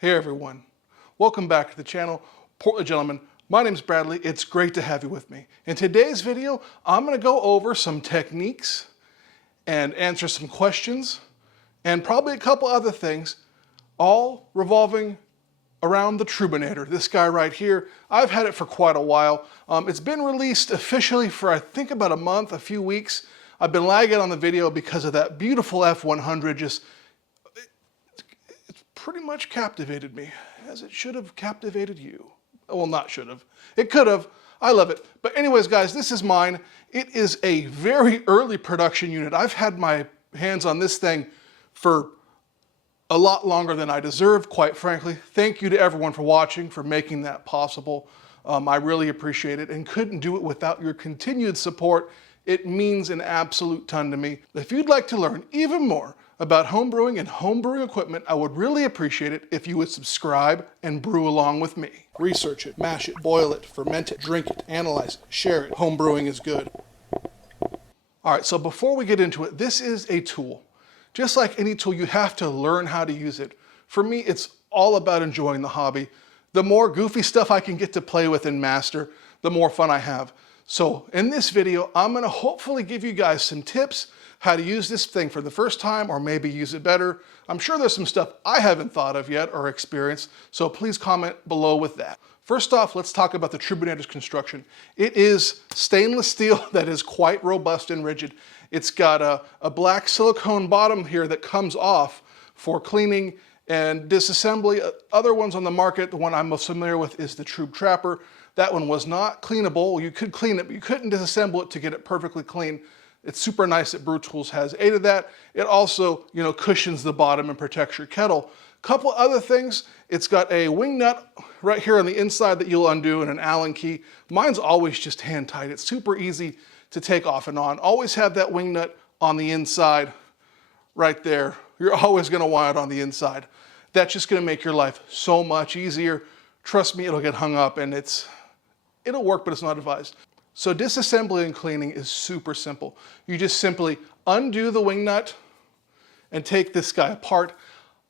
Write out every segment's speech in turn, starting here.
Hey everyone, welcome back to the channel, Portly Gentlemen. My name's Bradley, it's great to have you with me. In today's video, I'm gonna go over some techniques and answer some questions and probably a couple other things, all revolving around the Trubinator. This guy right here, I've had it for quite a while. It's been released officially for I think about a month, a few weeks. I've been lagging on the video because of that beautiful F100 it's pretty much captivated me, as it should have captivated you. Well, not should have. It could have. I love it. But anyways, guys, this is mine. It is a very early production unit. I've had my hands on this thing for a lot longer than I deserve, quite frankly. Thank you to everyone for watching, for making that possible. I really appreciate it and couldn't do it without your continued support. It means an absolute ton to me. If you'd like to learn even more about homebrewing and homebrewing equipment, I would really appreciate it if you would subscribe and brew along with me. Research it, mash it, boil it, ferment it, drink it, analyze it, share it. Homebrewing is good. All right, so before we get into it, this is a tool. Just like any tool, you have to learn how to use it. For me, it's all about enjoying the hobby. The more goofy stuff I can get to play with and master, the more fun I have. So in this video, I'm gonna hopefully give you guys some tips how to use this thing for the first time or maybe use it better. I'm sure there's some stuff I haven't thought of yet or experienced, so please comment below with that. First off, let's talk about the Trubinator's construction. It is stainless steel that is quite robust and rigid. It's got a black silicone bottom here that comes off for cleaning and disassembly. Other ones on the market, the one I'm most familiar with is the Trub Trapper. That one was not cleanable. You could clean it, but you couldn't disassemble it to get it perfectly clean. It's super nice that BrewTools has aided that. It also, cushions the bottom and protects your kettle. Couple other things, it's got a wing nut right here on the inside that you'll undo and an Allen key. Mine's always just hand tight. It's super easy to take off and on. Always have that wing nut on the inside right there. You're always gonna want it on the inside. That's just gonna make your life so much easier. Trust me, it'll get hung up and it'll work, but it's not advised. So disassembly and cleaning is super simple. You just simply undo the wing nut and take this guy apart.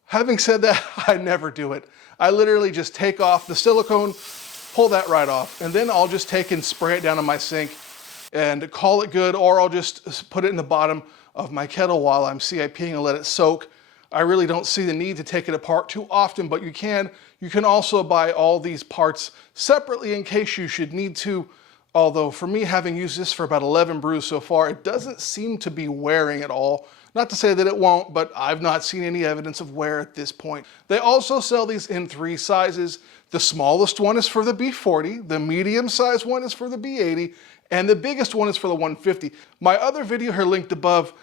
Having said that, I never do it. I literally just take off the silicone, pull that right off, and then I'll just take and spray it down on my sink and call it good, or I'll just put it in the bottom of my kettle while I'm CIPing and let it soak. I really don't see the need to take it apart too often, but you can. You can also buy all these parts separately in case you should need to. Although for me, having used this for about 11 brews so far, it doesn't seem to be wearing at all. Not to say that it won't, but I've not seen any evidence of wear at this point. They also sell these in 3 sizes. The smallest one is for the B40, the medium sized one is for the B80, and the biggest one is for the 150. My other video here linked above,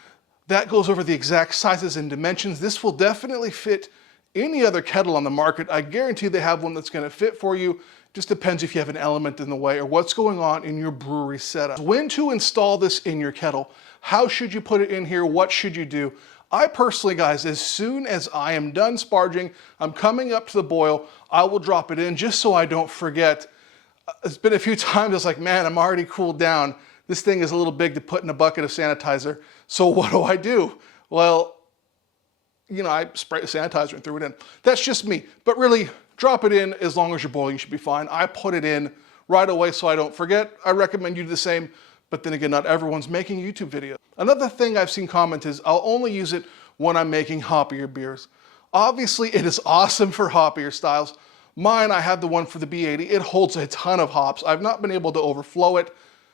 that goes over the exact sizes and dimensions. This will definitely fit any other kettle on the market. I guarantee they have one that's gonna fit for you. Just depends if you have an element in the way or what's going on in your brewery setup. When to install this in your kettle, how should you put it in here, what should you do? I personally, guys, as soon as I am done sparging, I'm coming up to the boil, I will drop it in just so I don't forget. It's been a few times, it's like, man, I'm already cooled down. This thing is a little big to put in a bucket of sanitizer. So what do? Well, I sprayed the sanitizer and threw it in. That's just me, but really, drop it in as long as you're boiling, you should be fine. I put it in right away so I don't forget. I recommend you do the same, but then again, not everyone's making a YouTube video. Another thing I've seen comment is I'll only use it when I'm making hoppier beers. Obviously, it is awesome for hoppier styles. Mine, I have the one for the B80. It holds a ton of hops. I've not been able to overflow it,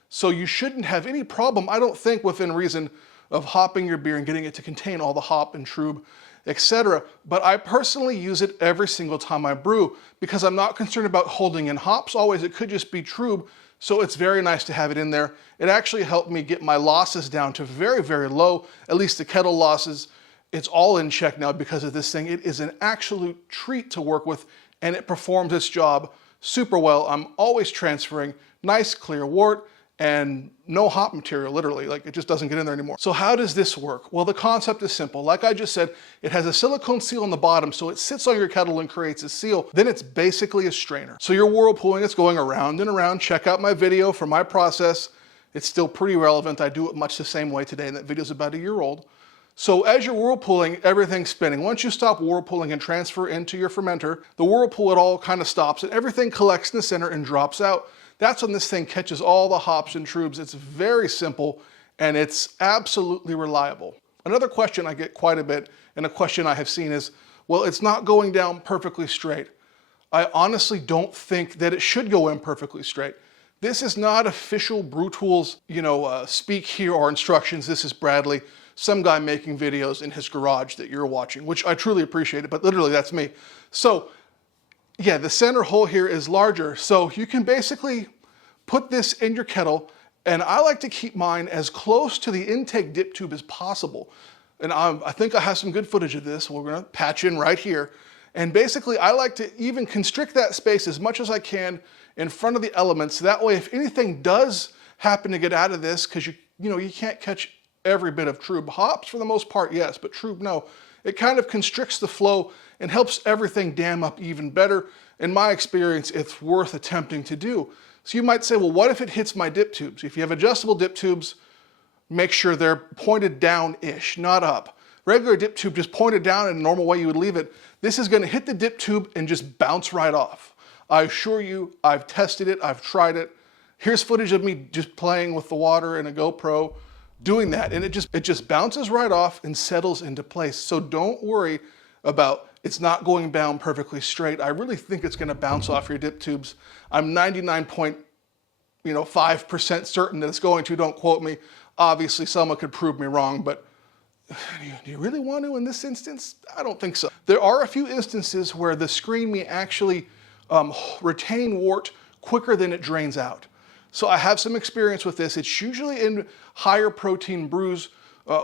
so you shouldn't have any problem, I don't think, within reason of hopping your beer and getting it to contain all the hop and trub, etc. But I personally use it every single time I brew because I'm not concerned about holding in hops always. It could just be trub, so it's very nice to have it in there. It actually helped me get my losses down to very, very low, at least the kettle losses. It's all in check now because of this thing. It is an absolute treat to work with and it performs its job super well. I'm always transferring nice clear wort and no hop material, literally, like it just doesn't get in there anymore. So how does this work? Well, the concept is simple. Like I just said, it has a silicone seal on the bottom, so it sits on your kettle and creates a seal. Then it's basically a strainer. So you're whirlpooling, it's going around and around. Check out my video for my process. It's still pretty relevant. I do it much the same way today, and that video's about a year old. So as you're whirlpooling, everything's spinning. Once you stop whirlpooling and transfer into your fermenter, the whirlpool, it all kind of stops and everything collects in the center and drops out. That's when this thing catches all the hops and trubs. It's very simple and it's absolutely reliable. Another question I get quite a bit, and a question I have seen is, well, it's not going down perfectly straight. I honestly don't think that it should go in perfectly straight. This is not official BrewTools, speak here or instructions. This is Bradley, some guy making videos in his garage that you're watching, which I truly appreciate it, but literally that's me. So yeah, the center hole here is larger. So you can basically put this in your kettle, and I like to keep mine as close to the intake dip tube as possible. And I think I have some good footage of this. We're gonna patch in right here. And basically I like to even constrict that space as much as I can in front of the elements. That way, if anything does happen to get out of this, because you can't catch every bit of trub. Hops for the most part, yes, but trub, no. It kind of constricts the flow and helps everything dam up even better. In my experience, it's worth attempting to do. So you might say, well, what if it hits my dip tubes? If you have adjustable dip tubes, make sure they're pointed down-ish, not up. Regular dip tube just pointed down in a normal way you would leave it. This is gonna hit the dip tube and just bounce right off. I assure you, I've tested it, I've tried it. Here's footage of me just playing with the water in a GoPro, doing that, and it just bounces right off and settles into place. So don't worry about it's not going down perfectly straight. I really think it's gonna bounce off your dip tubes. I'm 99.5% certain that it's going to, don't quote me. Obviously someone could prove me wrong, but do you really want to in this instance? I don't think so. There are a few instances where the screen may actually retain wort quicker than it drains out. So I have some experience with this. It's usually in higher protein brews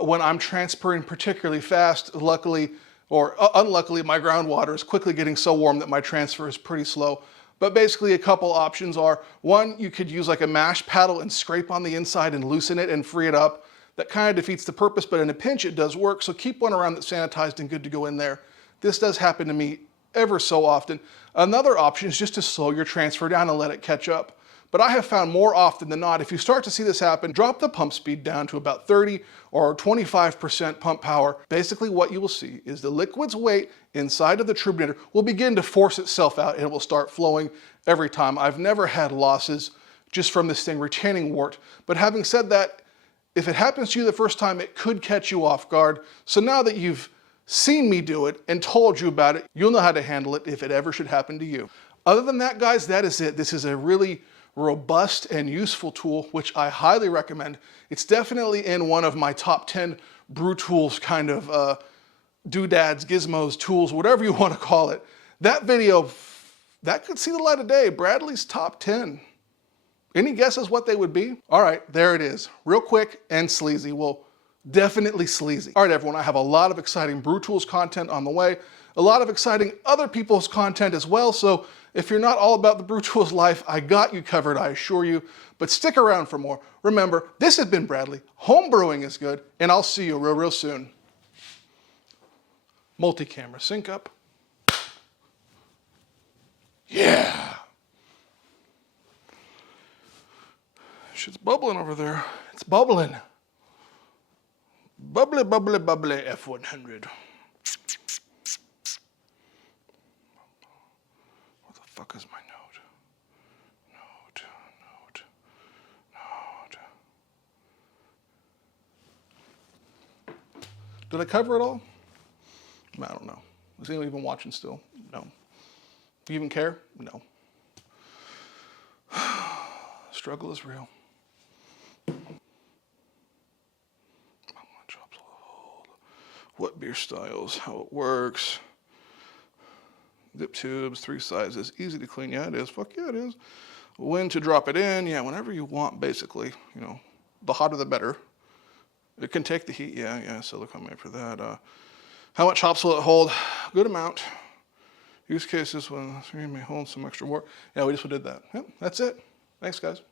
when I'm transferring particularly fast. Luckily, or unluckily, my groundwater is quickly getting so warm that my transfer is pretty slow. But basically a couple options are, one, you could use like a mash paddle and scrape on the inside and loosen it and free it up. That kind of defeats the purpose, but in a pinch it does work, so keep one around that's sanitized and good to go in there. This does happen to me ever so often. Another option is just to slow your transfer down and let it catch up. But I have found more often than not, if you start to see this happen, drop the pump speed down to about 30 or 25% pump power. Basically what you will see is the liquid's weight inside of the Trubinator will begin to force itself out and it will start flowing every time. I've never had losses just from this thing retaining wort. But having said that, if it happens to you the first time, it could catch you off guard. So now that you've seen me do it and told you about it, you'll know how to handle it if it ever should happen to you. Other than that, guys, that is it. This is a really robust and useful tool, which I highly recommend. It's definitely in one of my top 10 BrewTools kind of doodads, gizmos, tools, whatever you want to call it. That video, that could see the light of day. Bradley's top 10. Any guesses what they would be? All right, there it is. Real quick and sleazy. Well, definitely sleazy. All right, everyone, I have a lot of exciting BrewTools content on the way, a lot of exciting other people's content as well. So if you're not all about the BrewTools life, I got you covered, I assure you. But stick around for more. Remember, this has been Bradley. Home brewing is good, and I'll see you real soon. Multi-camera sync up. Yeah. Shit's bubbling over there. It's bubbling. Bubbly, bubbly, bubbly F100. Where the fuck is my note? Note. Did I cover it all? I don't know. Is anyone even watching still? No. Do you even care? No. Struggle is real. What beer styles, how it works. Dip tubes, 3 sizes, easy to clean. Yeah, it is. Fuck yeah, it is. When to drop it in. Yeah, whenever you want, basically. You know, the hotter the better. It can take the heat. Yeah, silicone made for that. How much hops will it hold? Good amount. Use cases when you may hold some extra work. Yeah, we just did that. Yep, that's it. Thanks, guys.